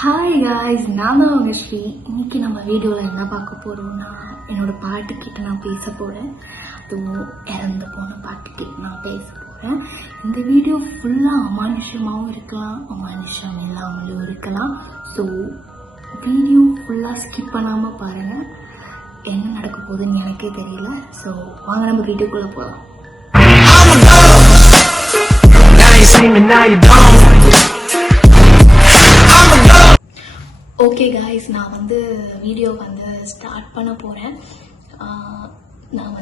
Hi guys, நான் தான் உங்கள் ஸ்ரீ. இன்னைக்கு நம்ம வீடியோவில் என்ன பார்க்க போகிறோம்னா, என்னோட பாட்டுக்கிட்ட நான் பேச போகிறேன். அதுவும் இறந்து போன பாட்டுக்கிட்ட நான் பேச போகிறேன். இந்த வீடியோ ஃபுல்லாக அமானுஷமாகவும் இருக்கலாம், அமானுஷம் இல்லாமலும் இருக்கலாம். ஸோ வீடியோ ஃபுல்லாக ஸ்கிப் பண்ணாமல் பாருங்கள். என்ன நடக்க போகுதுன்னு எனக்கே தெரியல. ஸோ வாங்க நம்ம வீடியோக்குள்ளே போகலாம். ஓகே காய்ஸ், நான் வீடியோ ஸ்டார்ட் பண்ண போகிறேன். நான்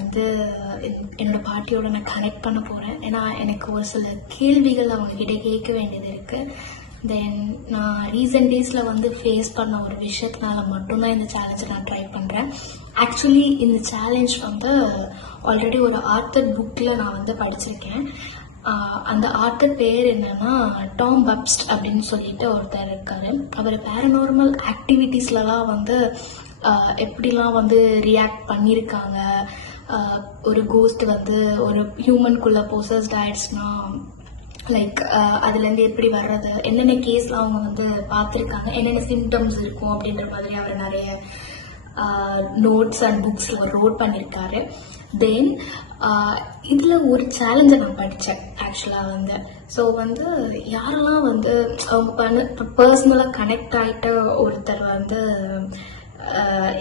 என்னோட பாட்டியோட நான் கனெக்ட் பண்ண போகிறேன். ஏன்னா எனக்கு ஒரு சில கேள்விகள் அவங்கக்கிட்ட கேட்க வேண்டியது இருக்குது. தென் நான் ரீசன்ட் டேஸில் ஃபேஸ் பண்ண ஒரு விஷயத்தினால மட்டும்தான் இந்த சேலஞ்சை நான் ட்ரை பண்ணுறேன். ஆக்சுவலி இந்த சேலஞ்ச் ஆல்ரெடி ஒரு ஆர்த்தர் புக்கில் நான் படிச்சிருக்கேன். அந்த ஆர்த்தர் பேர் என்னன்னா டாம் பப்ஸ்ட் அப்படின்னு சொல்லிட்டு ஒருத்தர் இருக்காரு. அவர் பேரநார்மல் ஆக்டிவிட்டீஸ்லலாம் எப்படிலாம் ரியாக்ட் பண்ணியிருக்காங்க. ஒரு கோஸ்ட் ஒரு ஹியூமனுக்குள்ள பொசஸ்ட் ஆயிடுச்சுன்னா லைக் அதுலேருந்து எப்படி வர்றது, என்னென்ன கேஸ்லாம் அவங்க பார்த்துருக்காங்க, என்னென்ன சிம்டம்ஸ் இருக்கும் அப்படின்ற மாதிரி அவர் நிறைய நோட்ஸ் அண்ட் புக்ஸில் ரோட் பண்ணியிருக்காரு. தென் இதில் ஒரு சேலஞ்சை நான் படித்தேன் ஆக்சுவலாக. ஸோ யாரெல்லாம் அவங்க பர்சனலாக கனெக்ட் ஆகிட்ட ஒருத்தர்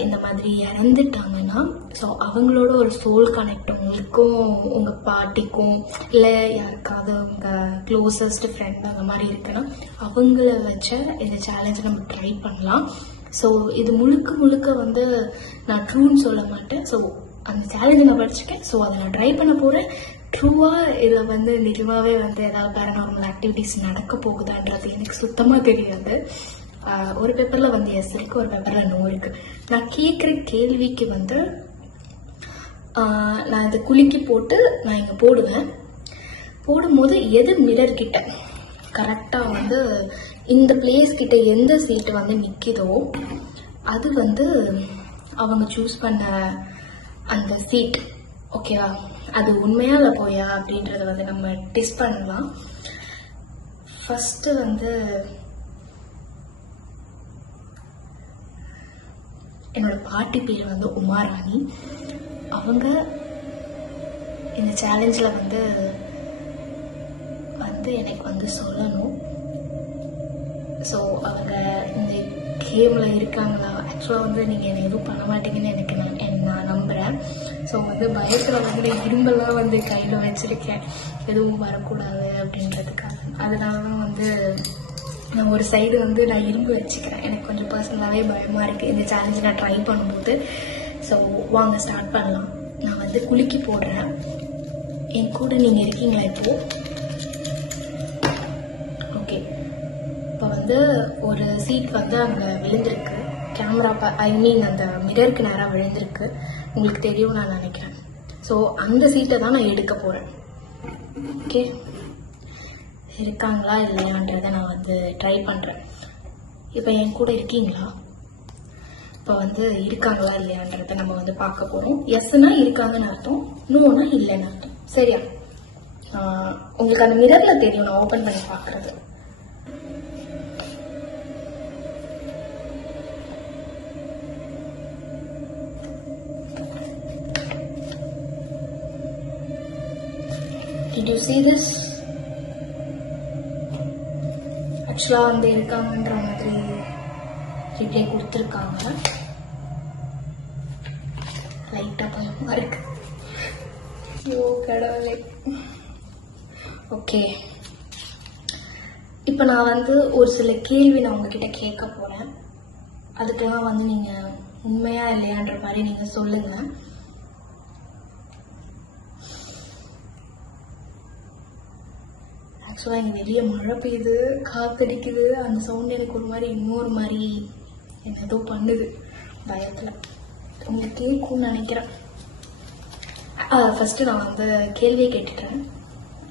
இந்த மாதிரி இறந்துட்டாங்கன்னா, ஸோ அவங்களோட ஒரு சோல் கனெக்ட் உங்களுக்கும் உங்கள் பாட்டிக்கும் இல்லை யாருக்காவது உங்கள் க்ளோசஸ்ட் ஃப்ரெண்ட் அந்த மாதிரி இருக்குன்னா அவங்கள வச்ச இந்த சேலஞ்சை நம்ம ட்ரை பண்ணலாம். ஸோ இது முழுக்க நான் ட்ரூன்னு சொல்ல மாட்டேன். ஸோ அந்த சேலஞ்சை நான் படிச்சுக்கேன். ஸோ அதை நான் ட்ரை பண்ண போகிறேன். ட்ரூவாக இதில் நிஜமாகவே ஏதாவது பேரநார்மல் ஆக்டிவிட்டிஸ் நடக்க போகுதான்றது எனக்கு சுத்தமாக தெரியாது. ஒரு பேப்பரில் எஸ் இருக்குது, ஒரு பேப்பரில் நோ இருக்குது. நான் கேட்குற கேள்விக்கு நான் இதை குலுக்கி போட்டு நான் இங்கே போடுவேன். போடும்போது எது மிரர் கிட்ட கரெக்டாக இந்த பிளேஸ் கிட்ட எந்த சீட்டு நிற்கிதோ அது அவங்க சூஸ் பண்ண அந்த சீட். ஓகேவா? அது உண்மையா இல்லை போயா அப்படின்றத நம்ம டெஸ்ட் பண்ணலாம். ஃபர்ஸ்ட் என்னோட பாட்டி பேர் உமாராணி. அவங்க இந்த சேலஞ்சில் எனக்கு சொல்லணும். ஸோ அவங்க இந்த கேமில் இருக்காங்களா? ஆக்சுவலாக நீங்கள் என்னை எதுவும் பண்ண மாட்டீங்கன்னு நான் நம்புகிறேன். ஸோ பயத்தில் நான் இரும்பெல்லாம் கையில் வச்சுருக்கேன், எதுவும் வரக்கூடாது அப்படின்றதுக்காக. அதனால தான் நான் ஒரு சைடு நான் இரும்பு வச்சுக்கிறேன். எனக்கு கொஞ்சம் பர்சனலாகவே பயமாக இருக்குது இந்த சேலஞ்சை நான் ட்ரை பண்ணும்போது. ஸோ வாங்க ஸ்டார்ட் பண்ணலாம். நான் குலுக்கி போடுறேன். என் கூட நீங்கள் இருக்கீங்களா இப்போது? ஓகே. இப்போ ஒரு சீட் அங்கே விழுந்திருக்கு. கேமரா அந்த மிரருக்கு நேராக விழுந்திருக்கு. உங்களுக்கு தெரியும் நான் நினைக்கிறேன். ஸோ அந்த சீட்டை தான் நான் எடுக்க போகிறேன். ஓகே, இருக்காங்களா இல்லையான்றதை நான் ட்ரை பண்ணுறேன். இப்போ என் கூட இருக்கீங்களா? இப்போ இருக்காங்களா இல்லையான்றதை நம்ம பார்க்க போகிறோம். எஸ்னா இருக்காங்கன்னு அர்த்தம், நோனா இல்லைன்னு அர்த்தம். சரியா? உங்களுக்கு அந்த மிரரில் தெரியும், நான் ஓப்பன் பண்ணி பார்க்குறது. Did you see this? ஆக்சுவலாக இருக்காங்கன்ற மாதிரி ரிப்ளை கொடுத்துருக்காங்க. லைட்டாக பயமாக இருக்கு. ஐயோ கடவுளே. ஓகே, இப்போ நான் ஒரு சில கேள்வி நான் உங்ககிட்ட கேட்க போகிறேன். அதுக்கெல்லாம் நீங்கள் உண்மையா இல்லையான்ற மாதிரி நீங்கள் சொல்லுங்கள். ஆக்சுவலாக இங்கே வெளியே மழை பெய்யுது, காத்தடிக்குது. அந்த சவுண்ட் எனக்கு ஒரு மாதிரி இன்னொரு மாதிரி என்ன ஏதோ பண்ணுது பயத்தில். உங்களுக்கு கேட்கும்னு நினைக்கிறேன். ஃபஸ்ட்டு நான் கேள்வியை கேட்டுட்டேன்.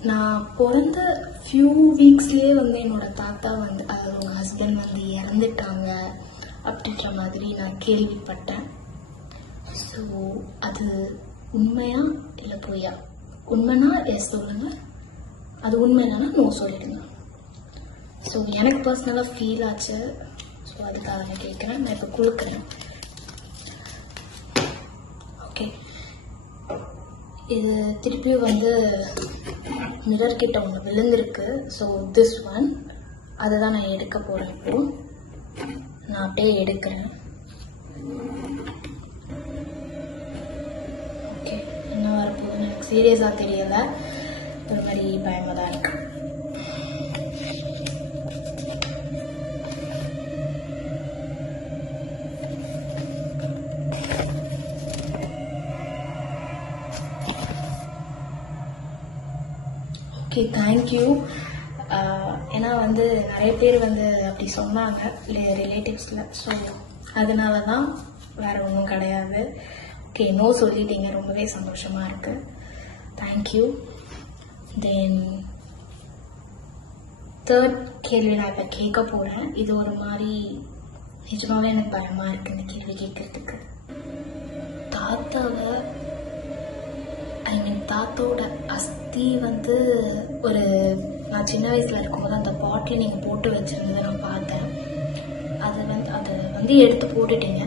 நான் பிறந்த ஃபியூ வீக்ஸ்லேயே என்னோட தாத்தா அதாவது உங்கள் ஹஸ்பண்ட் இறந்துட்டாங்க அப்படின்ற மாதிரி நான் கேள்விப்பட்டேன். ஸோ அது உண்மையா இல்லை பொய்யா? உண்மைனா எஸ் சொல்லுங்கள், அது உண்மைனா நோ சொல்லிடுங்க. ஸோ எனக்கு பர்சனலாக ஃபீல் ஆச்சு. ஸோ அதுக்காக நான் கேட்குறேன். நான் இப்போ கொடுக்குறேன். ஓகே, இது திருப்பியும் வந்து மிரர் கிட்ட ஒன்று விழுந்திருக்கு. ஸோ திஸ் ஒன் அதை தான் நான் எடுக்க போகிறேன். இப்போது நான் அப்படியே எடுக்கிறேன். ஓகே, என்ன வரப்போகுதுன்னு எனக்கு சீரியஸாக தெரியலை. ஒரு மாதிரி பயமாக தான் இருக்கு. Okay, thank you. ஏன்னா வந்து நிறைய பேர் வந்து அப்படி சொன்னாங்க ரிலேட்டிவ்ஸில். ஸோ அதனால தான், வேறு ஒன்றும் கிடையாது. ஓகே, நோ சொல்லிட்டீங்க, ரொம்பவே சந்தோஷமாக இருக்குது. தேங்க்யூ. தென் தேர்ட் கேள்வி நான் இப்போ கேட்க போகிறேன். இது ஒரு மாதிரி நிஜமாவே எனக்கு பயமாக இருக்குது இந்த கேள்வி கேட்கறதுக்கு. தாத்தாவை தாத்தோட அஸ்தி வந்து நான் சின்ன வயசில் இருக்கும்போது அந்த பாட்டில் நீங்கள் போட்டு வச்சுருந்ததை நான் பார்த்தேன். அதை வந்து எடுத்து போட்டுட்டீங்க.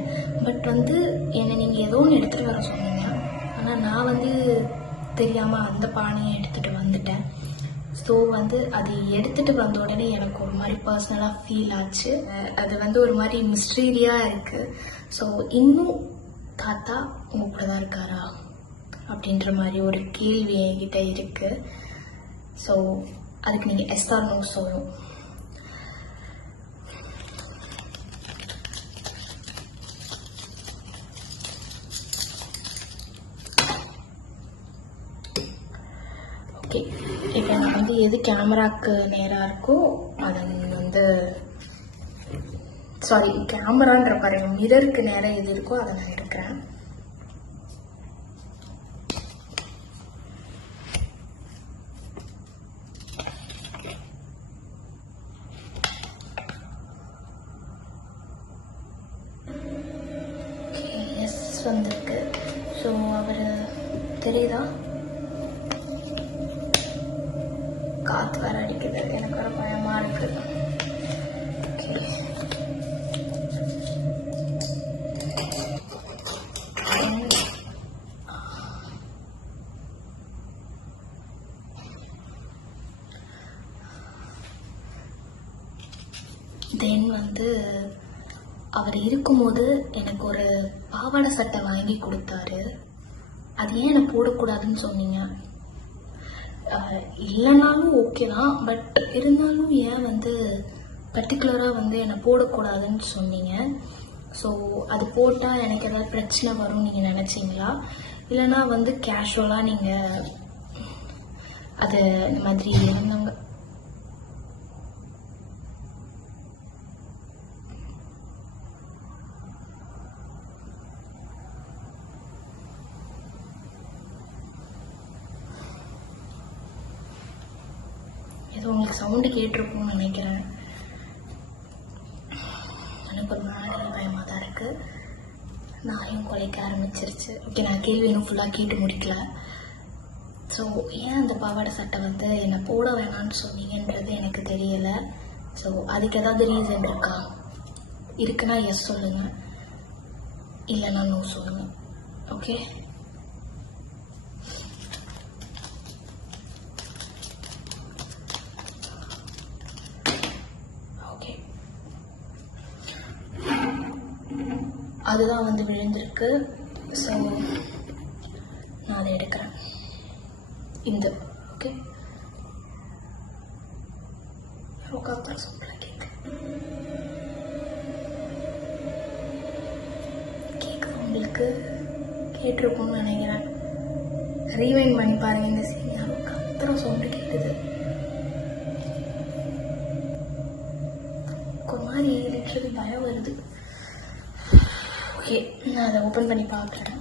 பட் வந்து என்னை நீங்கள் ஏதோ ஒன்று எடுத்துகிட்டு வர சொன்னீங்க. ஆனால் நான் வந்து தெரியாமல் அந்த பானையை எடுத்துகிட்டு வந்துட்டேன். ஸோ வந்து அது எடுத்துகிட்டு வந்த உடனே எனக்கு ஒரு மாதிரி பர்சனலாக ஃபீல் ஆச்சு. அது வந்து ஒரு மாதிரி மிஸ்டீரியாக இருக்குது. ஸோ இன்னும் தாத்தா உங்க கூட தான் இருக்காரா அப்படின்ற மாதிரி ஒரு கேள்வி என்கிட்ட இருக்குது. ஸோ அதுக்கு நீங்கள் எஸ் ஆர் நோ சொல்லணும். ஓகே, இப்போ நான் வந்து எது கேமராவுக்கு நேராக இருக்கோ அதை வந்து கேமரான்ற பாருங்க, மிரருக்கு நேராக எது இருக்கோ அதை நான் எடுக்கிறேன். வந்திருக்கு. ஸோ அவர் தெரியுதா? காற்று வேற அடிக்குது, எனக்கு ஒரு பயமாக இருக்குது. ஓகே, தென் வந்து அவர் இருக்கும்போது எனக்கு ஒரு பாவாடை சட்டை வாங்கி கொடுத்தாரு. அது ஏன் எனக்கு போடக்கூடாதுன்னு சொன்னீங்க? இல்லைனாலும் ஓகே தான், பட் இருந்தாலும் ஏன் வந்து பர்டிகுலராக வந்து என்னை போடக்கூடாதுன்னு சொன்னீங்க? ஸோ அது போட்டால் எனக்கு ஏதாவது பிரச்சனை வரும்னு நீங்கள் நினச்சிங்களா? இல்லைனா வந்து கேஷுவலாக நீங்கள் அது இந்த மாதிரி இருந்தாங்க? ஏதோ உங்களுக்கு சவுண்டு கேட்டிருக்கும்னு நினைக்கிறேன். எனக்கு ஒரு மாதிரி பயமாக தான் இருக்குது. நாயும் குலைக்க ஆரம்பிச்சிருச்சு. ஓகே, நான் கேள்வி இன்னும் ஃபுல்லாக கேட்டு முடிக்கல. ஸோ ஏன் அந்த பாவாடை சட்டை வந்து என்னை போட வேணான்னு சொன்னீங்கன்றது எனக்கு தெரியலை. ஸோ அதுக்கு ஏதாவது ரீசன் இருக்கா? இருக்குன்னா எஸ் சொல்லுங்கள், இல்லைன்னா நோ சொல்லுங்கள். ஓகே, அதுதான் வந்து விழுந்திருக்கு. ஸோ நான் அதை எடுக்கிறேன். இந்த ஓகே, அப்புறம் சொல்கிறேன். கேட்குது உங்களுக்கு? கேட்டிருக்கும்னு நினைக்கிறேன். ரீவைண்ட் பண்ணி பாருங்க. இந்த சீன் கத்துற சவுண்டு கேட்குது. ஒரு மாதிரி லிட்டரலி பயம் வருது. ஓகே, நான் அதை ஓப்பன் பண்ணி பார்க்குறேன்.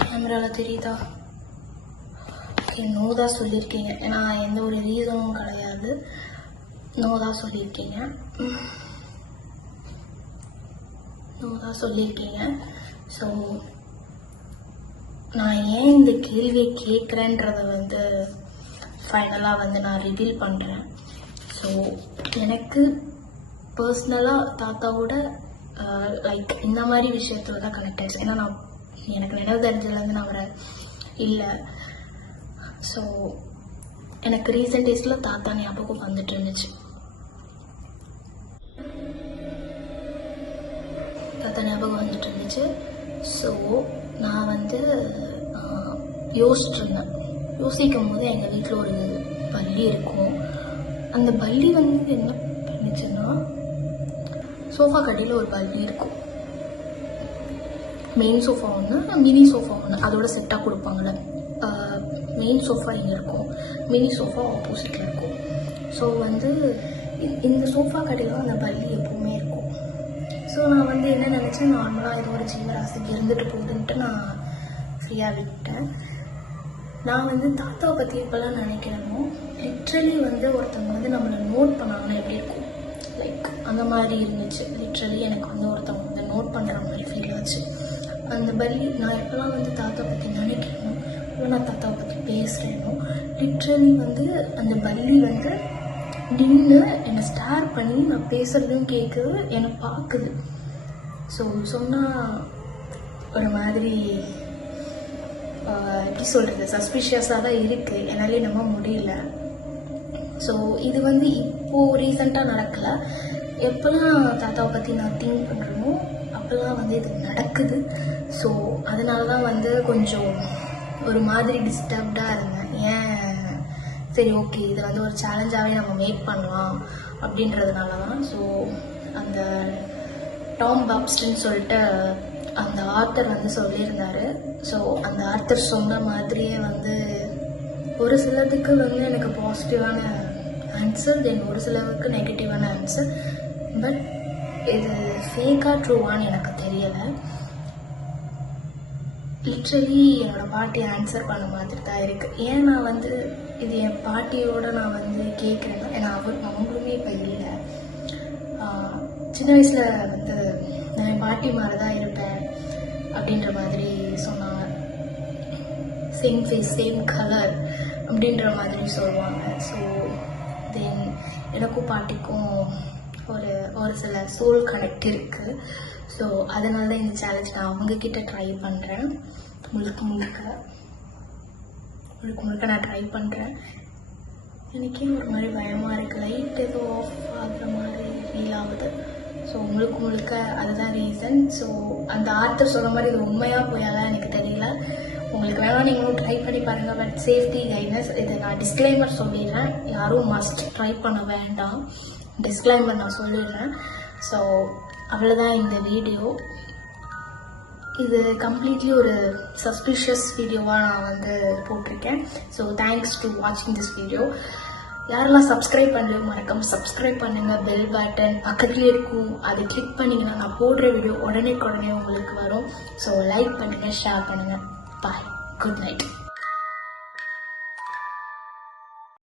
கேமராவில் தெரியுதா? ஓகே, நோ தான் சொல்லியிருக்கீங்க. ஏன்னா எந்த ஒரு ரீசனும் கிடையாது. நோ தான் சொல்லியிருக்கீங்க. ஸோ நான் ஏன் இந்த கேள்வியை கேட்குறேன்றதை வந்து ஃபைனலாக வந்து நான் ரிவீல் பண்ணுறேன். ஸோ ஸோ எனக்கு பர்சனலாக தாத்தாவோட லைக் இந்த மாதிரி விஷயத்துல தான் கனெக்ட் ஆயிடுச்சு. ஏன்னா நான் எனக்கு நினைவு தெரிஞ்சதுலேருந்து நான் அவரை இல்லை. ஸோ எனக்கு ரீசெண்ட் டேஸில் தாத்தா ஞாபகம் வந்துட்டு இருந்துச்சு. ஸோ நான் வந்து யோசிக்கும் போது எங்கள் வீட்டில் ஒரு பல்லி இருக்கும். அந்த பல்லி வந்து என்ன பண்ணுச்சுன்னா, சோஃபா கடையில் ஒரு பல்லி இருக்கும். மெயின் சோஃபா ஒன்று, மினி சோஃபா ஒன்று, அதோட செட்டாக கொடுப்பாங்கள்ல. மெயின் சோஃபா இங்கே இருக்கும், மினி சோஃபா ஆப்போசிட்டில் இருக்கும். ஸோ வந்து இந்த சோஃபா கடையில் அந்த பல்லி எப்போவுமே இருக்கும். ஸோ நான் வந்து என்ன நினச்சேன், நார்மலாக ஏதோ ஒரு ஜீவராசிக்கு இருந்துட்டு போகுதுன்ட்டு நான் ஃப்ரீயாக விட்டேன். நான் வந்து தாத்தாவை பற்றி இப்போல்லாம் நினைக்கிறேனோ, லிட்ரலி வந்து ஒருத்தவங்க வந்து நம்மளை நோட் பண்ணாங்கன்னா எப்படி இருக்கும், லைக் அந்த மாதிரி இருந்துச்சு. லிட்ரலி எனக்கு வந்து ஒருத்தவங்க வந்து நோட் பண்ணுற மாதிரி ஃபீல் ஆச்சு. அந்த பல்லி நான் எப்போல்லாம் வந்து தாத்தா பற்றி நினைக்கிறேனோ, இப்போ நான் தாத்தாவை பற்றி பேசுகிறேனோ, லிட்ரலி வந்து அந்த பல்லி வந்து நின்று என்னை ஸ்டார் பண்ணி நான் பேசுகிறதும் கேட்குது, என்னை பார்க்குது. ஸோ சொன்னால் ஒரு மாதிரி எப்படி சொல்கிறது, சஸ்பிஷியஸாக தான் இருக்குது, என்னாலே நம்ப முடியல. ஸோ இது வந்து இப்போது ரீசெண்டாக நடக்கலை. எப்போல்லாம் தாத்தாவை பற்றி நான் திங்க் பண்ணுறேனோ அப்போல்லாம் வந்து இது நடக்குது. ஸோ அதனால தான் வந்து கொஞ்சம் ஒரு மாதிரி டிஸ்டர்ப்டாக இருந்தேன். சரி ஓகே, இதை வந்து ஒரு சேலஞ்சாகவே நம்ம மேக் பண்ணலாம் அப்படின்றதுனால தான். ஸோ அந்த டாம் பாப்ஸ்டன் சொல்லிட்டு அந்த ஆத்தர் வந்து சொல்லியிருந்தாரு. ஸோ அந்த ஆத்தர் சொன்ன மாதிரியே வந்து ஒரு சிலதுக்கு வந்து எனக்கு பாசிட்டிவான ஆன்சர், தென் ஒரு சிலருக்கு நெகட்டிவான ஆன்சர். பட் இது ஃபேக்காக ட்ரூவான்னு எனக்கு தெரியலை. லிட்ரலி என்னோடய பாட்டி ஆன்சர் பண்ண மாதிரி தான் இருக்குது. ஏன் நான் வந்து இது என் பாட்டியோடு நான் வந்து கேட்குறேன்னா, ஏன்னா அவங்களுமே இப்போ இல்லை. சின்ன வயசில் வந்து நான் என் பாட்டி மாதிரி தான் இருப்பேன் அப்படின்ற மாதிரி சொன்னாங்க. சேம் ஃபேஸ் சேம் கலர் அப்படின்ற மாதிரி சொல்லுவாங்க. ஸோ தென் எனக்கும் பாட்டிக்கும் ஒரு சில சோல் கனெக்ட் இருக்குது. ஸோ அதனால தான் இந்த சேலஞ்ச் நான் அவங்கக்கிட்ட ட்ரை பண்ணுறேன். முழுக்க நான் ட்ரை பண்ணுறேன். எனக்கே ஒரு மாதிரி பயமாக இருக்குது, லைட் ஏதோ ஆஃப் ஆகிற மாதிரி ஃபீல் ஆகுது. ஸோ முழுக்க அதுதான் ரீசன். ஸோ அந்த ஆர்த்தர் சொன்ன மாதிரி இது உண்மையாக போயாலாம் எனக்கு தெரியல. உங்களுக்கு வேணால் நீங்களும் ட்ரை பண்ணி பாருங்கள். பட் சேஃப்டி கைட்னஸ், இதை நான் டிஸ்க்ளைமர் சொல்லிடுறேன், யாரும் மஸ்ட் ட்ரை பண்ண வேண்டாம், டிஸ்க்ளைமர் நான் சொல்லிடுறேன். ஸோ அவ்வளோதான் இந்த வீடியோ. இது கம்ப்ளீட்லி ஒரு சஸ்பிஷியஸ் வீடியோவாக நான் வந்து போட்டிருக்கேன். ஸோ தேங்க்ஸ் டு வாட்சிங் திஸ் வீடியோ. யாரெல்லாம் சப்ஸ்கிரைப் பண்ணலையோ மறக்காம சப்ஸ்கிரைப் பண்ணுங்கள். பெல் பட்டன் பக்கத்துலேயே இருக்கும், அதை கிளிக் பண்ணிங்கன்னா நான் போடுற வீடியோ உடனே உங்களுக்கு வரும். ஸோ லைக் பண்ணுங்கள், ஷேர் பண்ணுங்கள். பாய், குட் நைட்.